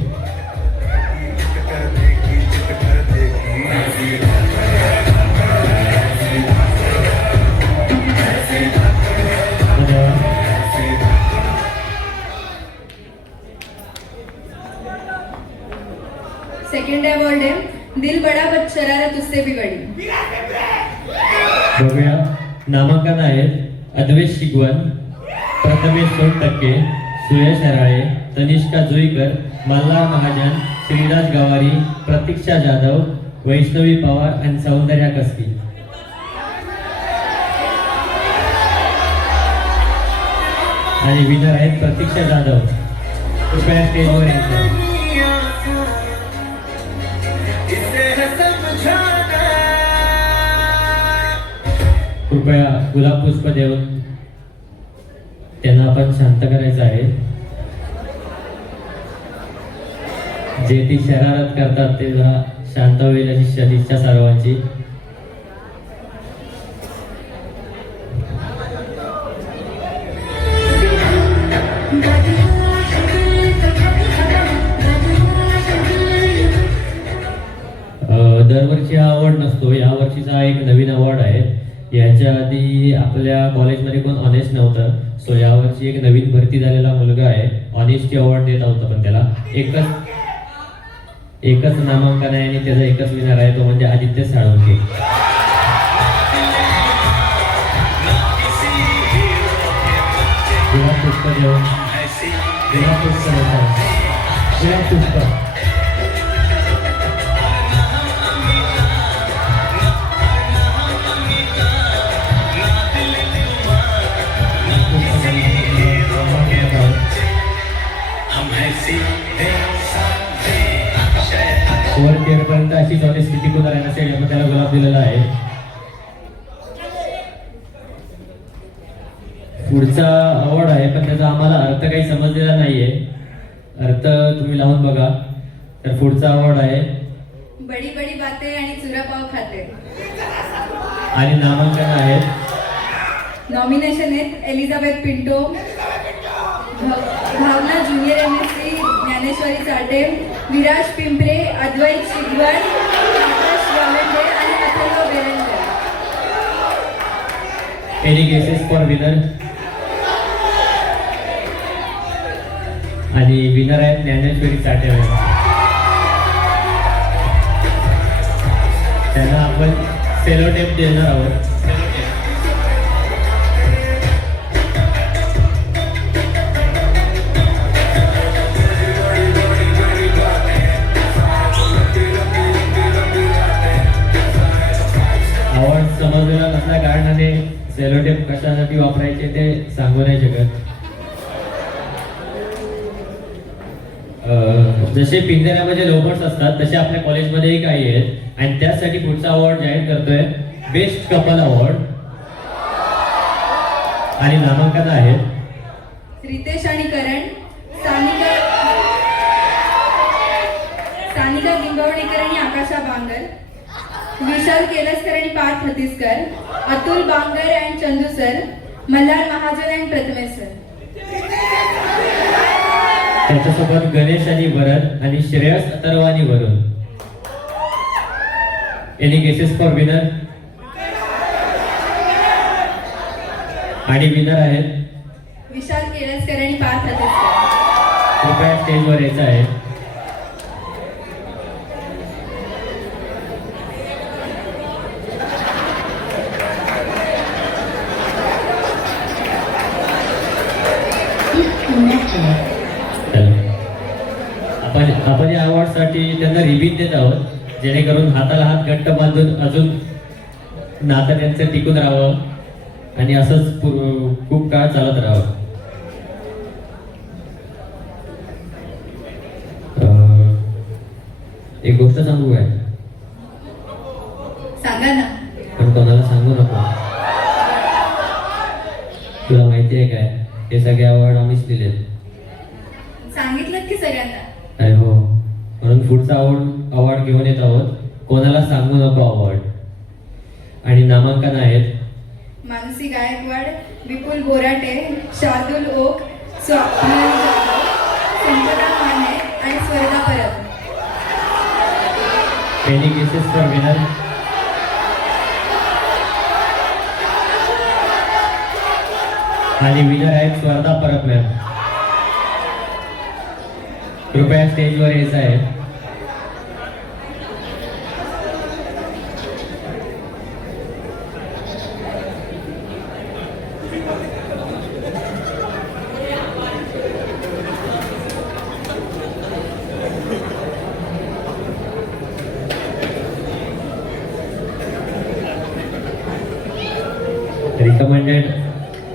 सेकंड अवॉर्ड है दिल बड़ा बट शरारत उससे भी बड़ी। बघूया नामांकन आहेत: अद्वैत शिगवन, प्रथमेश सोनटक्के, सुयश हराळे, तनिष्का जुईकर, मल्हार महाजन, श्रीराज गवारी, प्रतीक्षा जाधव, वैष्णवी पवार आणि सौंदर्या कसबी। आणि विनर आहेत प्रतीक्षा जाधव, कृपया स्टेजवर यायचं। कृपया गुलाब पुष्प देऊन त्यांना आपण शांत करायचं आहे। जे ती शरारत करतात ते जरा शांत होईल अशी सदिच्छा सर्वांची। दरवर्षी हा अवॉर्ड नसतो, या वर्षीचा एक नवीन अवॉर्ड आहे। याच्या आधी आपल्या कॉलेजमध्ये कोण ऑनेस्ट नव्हतं, सो यावर्षी एक नवीन भरती झालेला मुलगा आहे, ऑनेस्टी अवॉर्ड देत होता, पण त्याला एकच नामांकन आहे आणि त्याचा एकच विनर आहे, तो म्हणजे आदित्य साळुंके। गुलाब पुष्प देऊन गुलाब पुष्प पर्यंत अशीच ऑनेस्टी कोण राहण्यासाठी आपण त्याला गुलाब दिलेला आहे। पुढचा अवॉर्ड आहे, पण त्याचा आम्हाला अर्थ काही समजलेला नाहीये, अर्थ तुम्ही लावून बघा। तर पुढचा अवॉर्ड आहे बडी बडी बातें आणि चुरा पाव खाते। आणि नामांकन आहेत, नॉमिनेशन आहेत Elizabeth Pinto, Bhavana junior MSc, Dnyaneshwari Chate, Viraj Pimpre, Advait Shigwan, Akash Walande आणि Atharva Berande. Any guesses for winner? आणि विनर आहेत ज्ञानेश्वरी चाटे। त्यांना आपण सेलो टेप देणार आहोत। अवॉर्ड समजलेला नसल्या कारणाने सेलो टेप कशासाठी वापरायचे ते सांगू नाही शकत। जसे पिंजऱ्यामध्ये लोबर्ट्स असतात तसे आपल्या कॉलेजमध्येही काही आहेत, आणि त्यासाठी पुढचा अवॉर्ड जाहीर करतोय बेस्ट कपल अवॉर्ड। आणि नामांकन आहेत रितेश आणि करण, सानिका गिंबवणेकर आणि आकाशा बांगर, विशाल केलसकर आणि Parth Hatiskar, Atul Bangar and Chandu sir, Malhar Mahajan and Prathamesh sir. त्याच्यासोबत गणेश आणि भरत आणि श्रेयस अथर्व आणि Varun. Any guesses for winner? आणि विनर आहेत विशाल केलसकर आणि पार्थ हतीसकर। कृपया स्टेजवर यायचं आहे। त्यासाठी त्यांना रिबीन देत आहोत, जेणेकरून हाताला हात घट्ट बांधून अजून नातं त्यांचं टिकून राहावं आणि असंच खूप काळ चालत राहावं. एक गोष्ट सांगू काय? सांगा ना. पण कोणाला सांगू नको. तुला माहिती आहे काय, हे सगळे अवॉर्ड आम्हीच दिलेत. सांगितलं की सगळ्यांना. नाही हो, म्हणून पुढचा अवॉर्ड घेऊन येत आहोत. कोणाला सांगू नको अवॉर्ड. आणि नामांकन आहेत मानसी गायकवाड, विपुल बोराटे, शार्दुल ओक, स्वप्नील जाधव, संपदा माने आणि Swardha Parab. Any cases for winner? आणि विनर आहेत स्वर्धा परब मॅम. कृपया स्टेजवर यायचं आहे.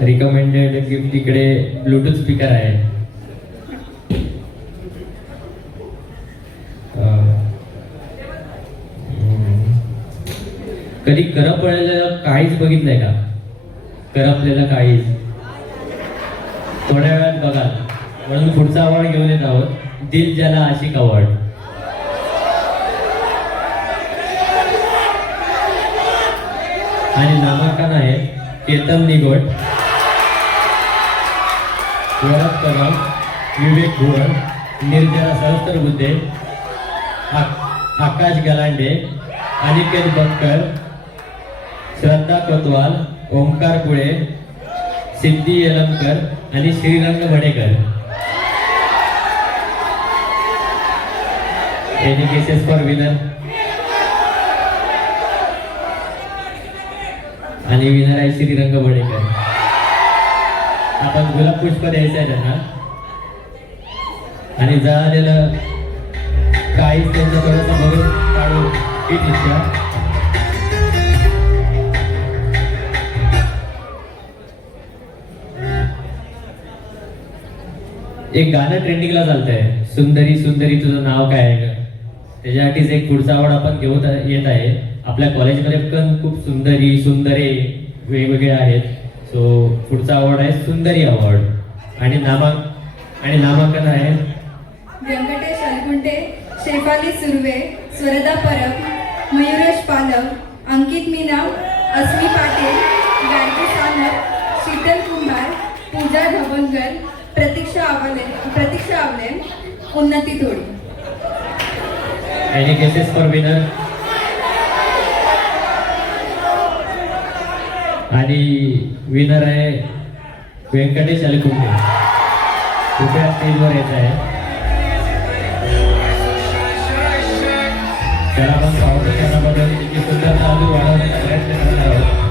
रिकमेंडेड गिफ्ट इकडे ब्लूटूथ स्पीकर आहे. कधी करपलेलं काळीच बघितलंय का? करपलेलं काळीच थोड्या वेळात बघाल. म्हणून पुढचा अवॉर्ड घेऊन येत आहोत, दिल ज्याला आशिक अवॉर्ड. आणि नामांकन आहे केतन निगोट, वरद कदम, विवेक भुवन, निर्जरा सहस्त्रबुद्धे, आकाश गलांडे, अनिकेत बक्कर, श्रद्धा कोतवाल, ओमकार पुळे, सिद्धी यलमकर आणि Shrirang Bhadekar. Any cases for winner. आणि विनर आहे श्रीरंग भडेकर. आपण गुलाब पुष्प द्यायचं आहे त्यांना. आणि जळालेलं काहीच त्यांचं थोडंसं भरून काढू ही इच्छा. एक गाणं ट्रेंडिंगला चालतंय, सुंदरी सुंदरी तुझं नाव काय आहे ग. त्याच्यासाठीच एक पुढचा अवॉर्ड आपण घेऊन येत आहे. आपल्या कॉलेजमध्ये पण खूप सुंदरी सुंदरे वेगवेगळे आहेत. सो पुढचा अवॉर्ड आहे सुंदरी अवॉर्ड. आणि नामांकन आहे व्यंकटेश अलगुंटे, शेफाली सुर्वे, स्वरदा परब, मयुरेश पालव, अंकित मीना, अस्मी पाटील, गायत्री सानप, शीतल कुंभार, पूजा धबनकर, प्रतीक्षा आवले, उन्नती थोडी. Any cases for winner. आणि विनर आहे व्यंकटेश अलगुंटे. कृपया स्टेजवर यायचं आहे. त्याला आपण पाहतो, त्याच्याबद्दल तिची सुंदरता अजून वाढवण्याचा प्रयत्न करत आहोत.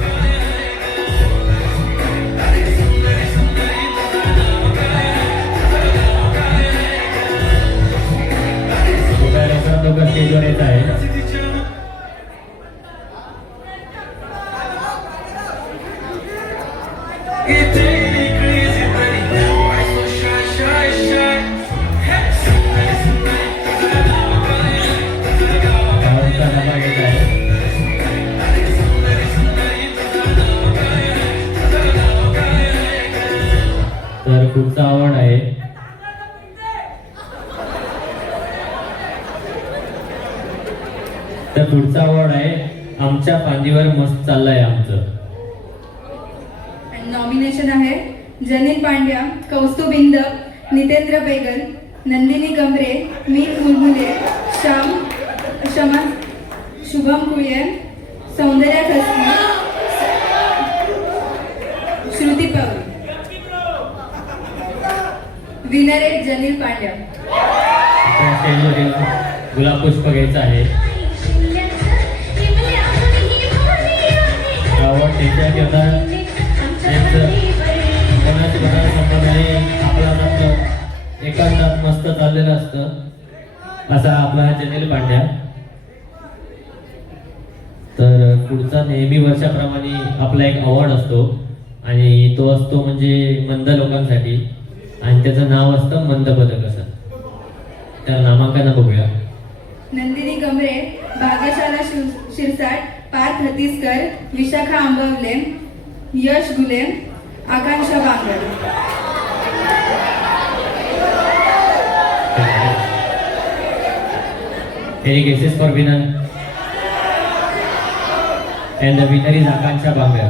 लोक स्टेजवर येत आहे. तर पुढचा अवॉर्ड आहे आमच्या फांदीवर मस्त चाललंय आमचं. नॉमिनेशन आहे जनीन पांड्या, कौस्तुभ इंदब, नितेंद्र बेगल, नंदिनी गमरे, मीन मुलमुले, शमा, शुभम कुळे, सौंदर्या खसकी, श्रुती पवार. विनर आहे जनीन पांड्या. गुलाब पुष्प घ्यायचं आहे. अवॉर्ड त्यांच्या घेतात कोणाची संबंध नाही. आपला एकांतात मस्त चाललेलं असतं. असा आपला जनेल पांड्या. तर पुढचा नेहमी वर्षाप्रमाणे आपला एक अवॉर्ड असतो आणि तो असतो म्हणजे मंद लोकांसाठी आणि त्याचं नाव असतं मंद पदक असं. तर नामांकन बघूया. नंदिनी गमरे, भाग्यशाला शिरसाट, पार्थ हतीसकर, विशाखा आंबवले, यश गुले, आकांक्षा Bangar. Any guesses for winner? And the winner is Akansha Bangar.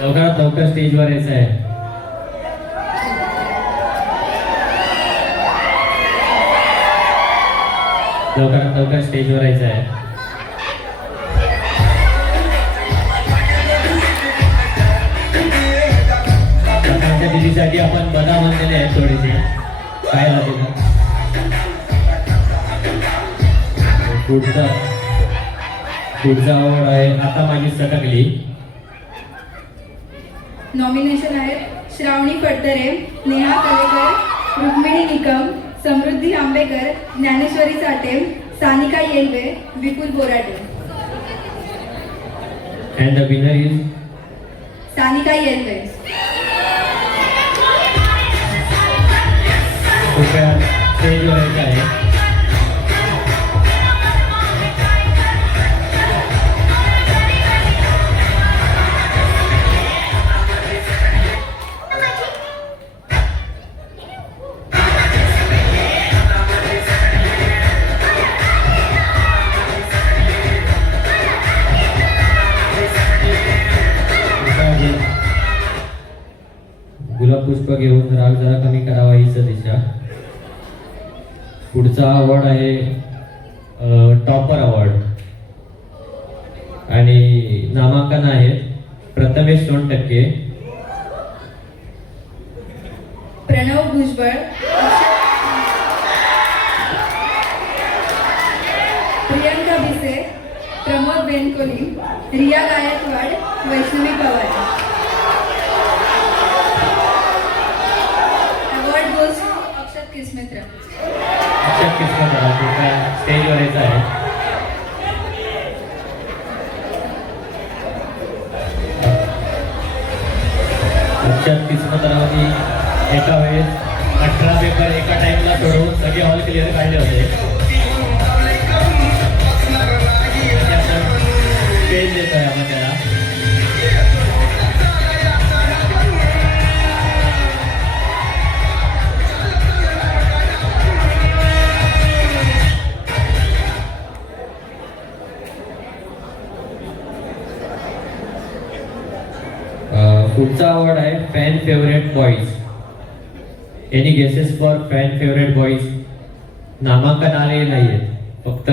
लवकरात लवकर स्टेजवर यायचं आहे. लवकरात लवकर स्टेजवर यायचं आहे. आकांक्षा दिदीसाठी आपण बदाम आणलेले आहेत थोडेसे काय लागेल. पुढचा आवड आहे आता माझी सटकली. नॉमिनेशन आहेत Shravani Phadtare, Neha Kalekar, Rukmini Nikam, Samruddhi Ambekar, Dnyaneshwari Sathe, Sanika Yelve, Vipul Borate. And the winner is Sanika Yelve. कृपया स्टेजवर यायचं आहे. गुलाब पुष्प घेऊन राग जरा कमी करावा हीच दिशा. पुढचा अवॉर्ड आहे टॉपर अवॉर्ड आणि नामांकन आहे Prathamesh 2%, Pranav Bhujbal, Priyanka Bhise, Pramod Benkoli, Riya Gaikwad, Vaishnavi Pawar. Award goes to Akshat Kismetra. Akshat Kismatrao कृपया स्टेजवर यायचं आहे. अक्षत किस्मतरावनी एका वेळेस 18 पेपर एका टाइमला सोडवून सगळे ऑल क्लिअर काढले होते. पेज देतोय आपण त्याला. पुढचा अवॉर्ड आहे fan favourite boys. Any guesses for fan favourite boys? नामांकन आलेले नाहीये, फक्त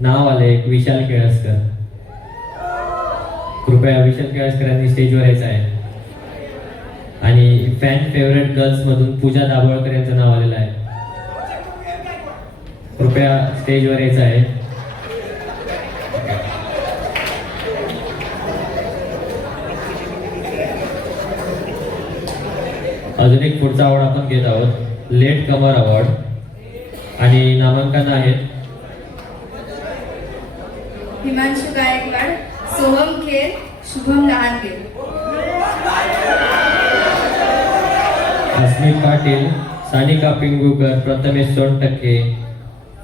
नाव आले एक विशाल केळसकर. कृपया विशाल केळसकरांनी स्टेजवर यायचं आहे. आणि फॅन फेवरेट गर्ल्स मधून पूजा दाभोळकर यांचं नाव आलेलं आहे. कृपया स्टेजवर यायचं आहे. अजून एक पुढचा अवॉर्ड आपण घेत आहोत लेट कमर अवॉर्ड आणि नामांकन आहेत Himanshu Gaikwad, Soham Kher, Shubham Lahange. Asmit Patil, Sanika Pingukar, Prathamesh 2%,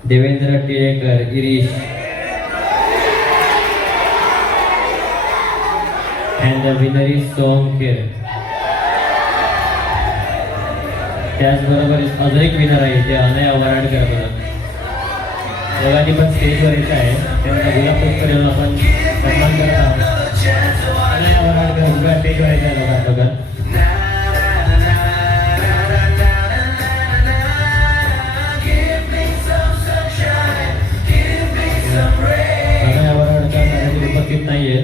Devendra Tilekar, Iresh. And the winner is Soham Kher. त्याचबरोबर अजून एक विनर आहे ते अनया वराडकर. दोघांनी पण स्टेजवर यायचं आहे. त्यांना गुलाब पुष्प देऊन आपण सन्मान करत आहोत. अनया वराडकर उभ्या स्टेजवर यायचं आहे लोकांबरोबर. अनया वराडकर उपस्थित नाहीये,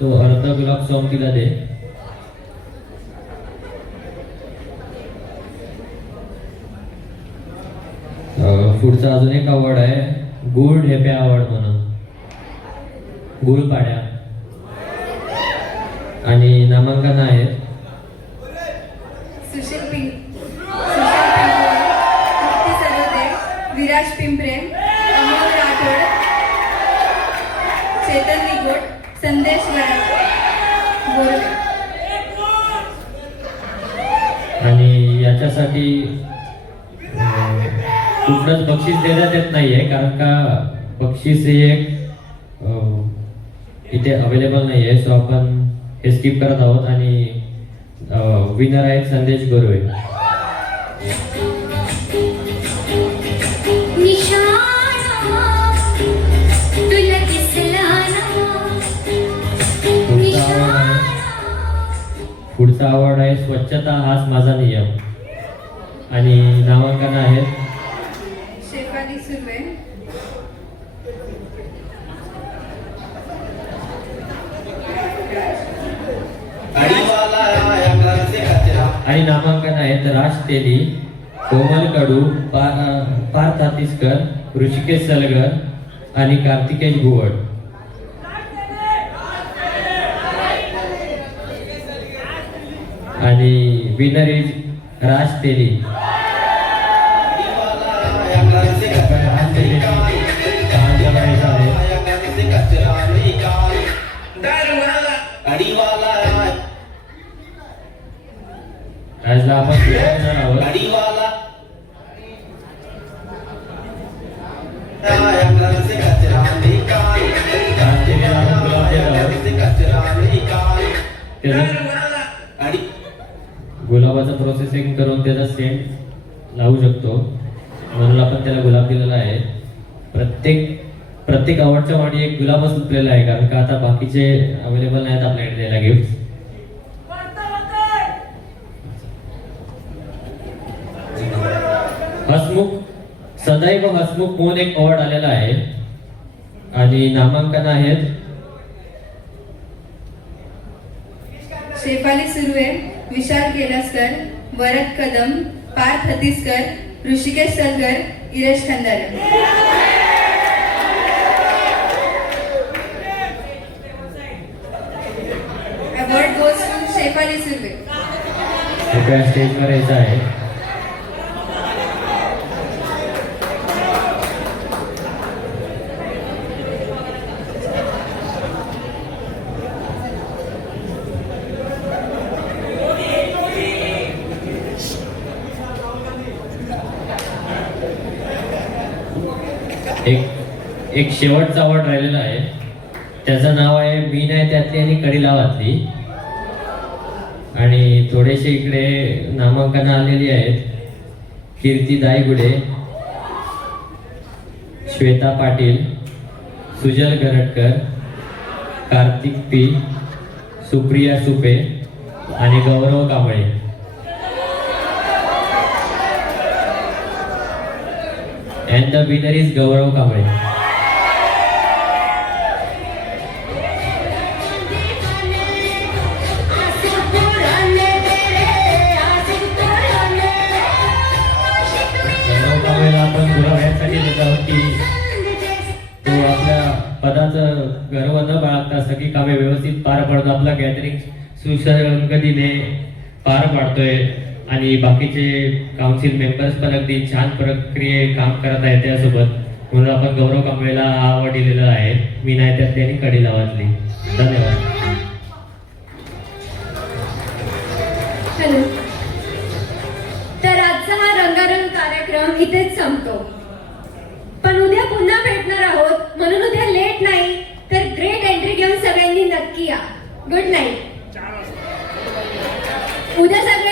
तो अर्ध गुलाब सॉंग तिला दे. पुढचा अजून एक अवॉर्ड आहे गुळ ढेप्या अवॉर्ड म्हणून, गुळ पाड्या. आणि नामांकन आहे विराज पिंपरे, अमोल राठोड, चेतन निगोट, संदेश बोरवे. आणि याच्यासाठी कुठलंच बक्षीस देण्यात येत नाहीये, कारण का बक्षीस हे एक इथे अवेलेबल नाहीये. सो आपण हे स्किप करत आहोत आणि विनर आहेत संदेश गोरवे. पुढचा अवॉर्ड आहे स्वच्छता हाच माझा नियम. आणि नामांकन आहेत शेफाली सुर्वे, आणि नामांकन आहेत राज तेली, कोमल कडू, पार्थ हातीसकर, ऋषिकेश सलगर आणि कार्तिकेश भुवड. आणि विनर इज राज तेली. राजला आपण घेणार आहोत. गुलाबाचं प्रोसेसिंग करून त्याचा सेंट लावू शकतो, म्हणून आपण त्याला गुलाब दिलेला आहे. प्रत्येक अवॉर्डच्या मागे एक गुलाबच सुटलेला आहे, कारण का आता बाकीचे अवेलेबल नाहीत आपल्याकडे द्यायला गिफ्ट. हसमुख, सदैव हसमुख म्हणून एक अवॉर्ड आलेला आहे. आणि नामांकन आहेत Shefali Surve, Vishal Kelaskar, Varad Kadam, Parth Hatiskar, Rushikesh Salgar, Iresh Khandare. Award goes to Shefali Surve. कृपया स्टेजवर यायचं आहे. एक शेवटचा अवॉर्ड राहिलेला आहे, त्याचं नाव आहे मी नाही त्यातली आणि कडी लावातली. आणि थोडेसे इकडे नामांकन आलेली आहेत. कीर्ती दायगुडे, श्वेता पाटील, सुजल गरटकर, कार्तिक पी, सुप्रिया सुपे आणि गौरव Kamble. And the winner is गौरव कांबळे. गौरव कांबळेला आपण गुलाब यासाठी देत आहोत की तो आपल्या पदाचं गर्व न बाळगता सगळी कामे व्यवस्थित पार पडतो, आपला गॅदरिंग सुसंगतीने पार पाडतोय आणि बाकीचे काउन्सिल मेंबर्स पण अगदी छान प्रक्रिये काम करत आहेत त्यासोबत, म्हणून आपण गौरव कांबळेला हा अवॉर्ड दिलेला आहे. मी नाही त्यातली आणि कडी लावातली. धन्यवाद. हॅलो. तर आजचा हा रंगारंग कार्यक्रम इथेच संपतो, पण उद्या पुन्हा भेटणार आहोत, म्हणून उद्या लेट नाही तर ग्रेट एंट्री घेऊन सगळ्यांनी नक्की या. Good night. उद्या सगळ्यांनी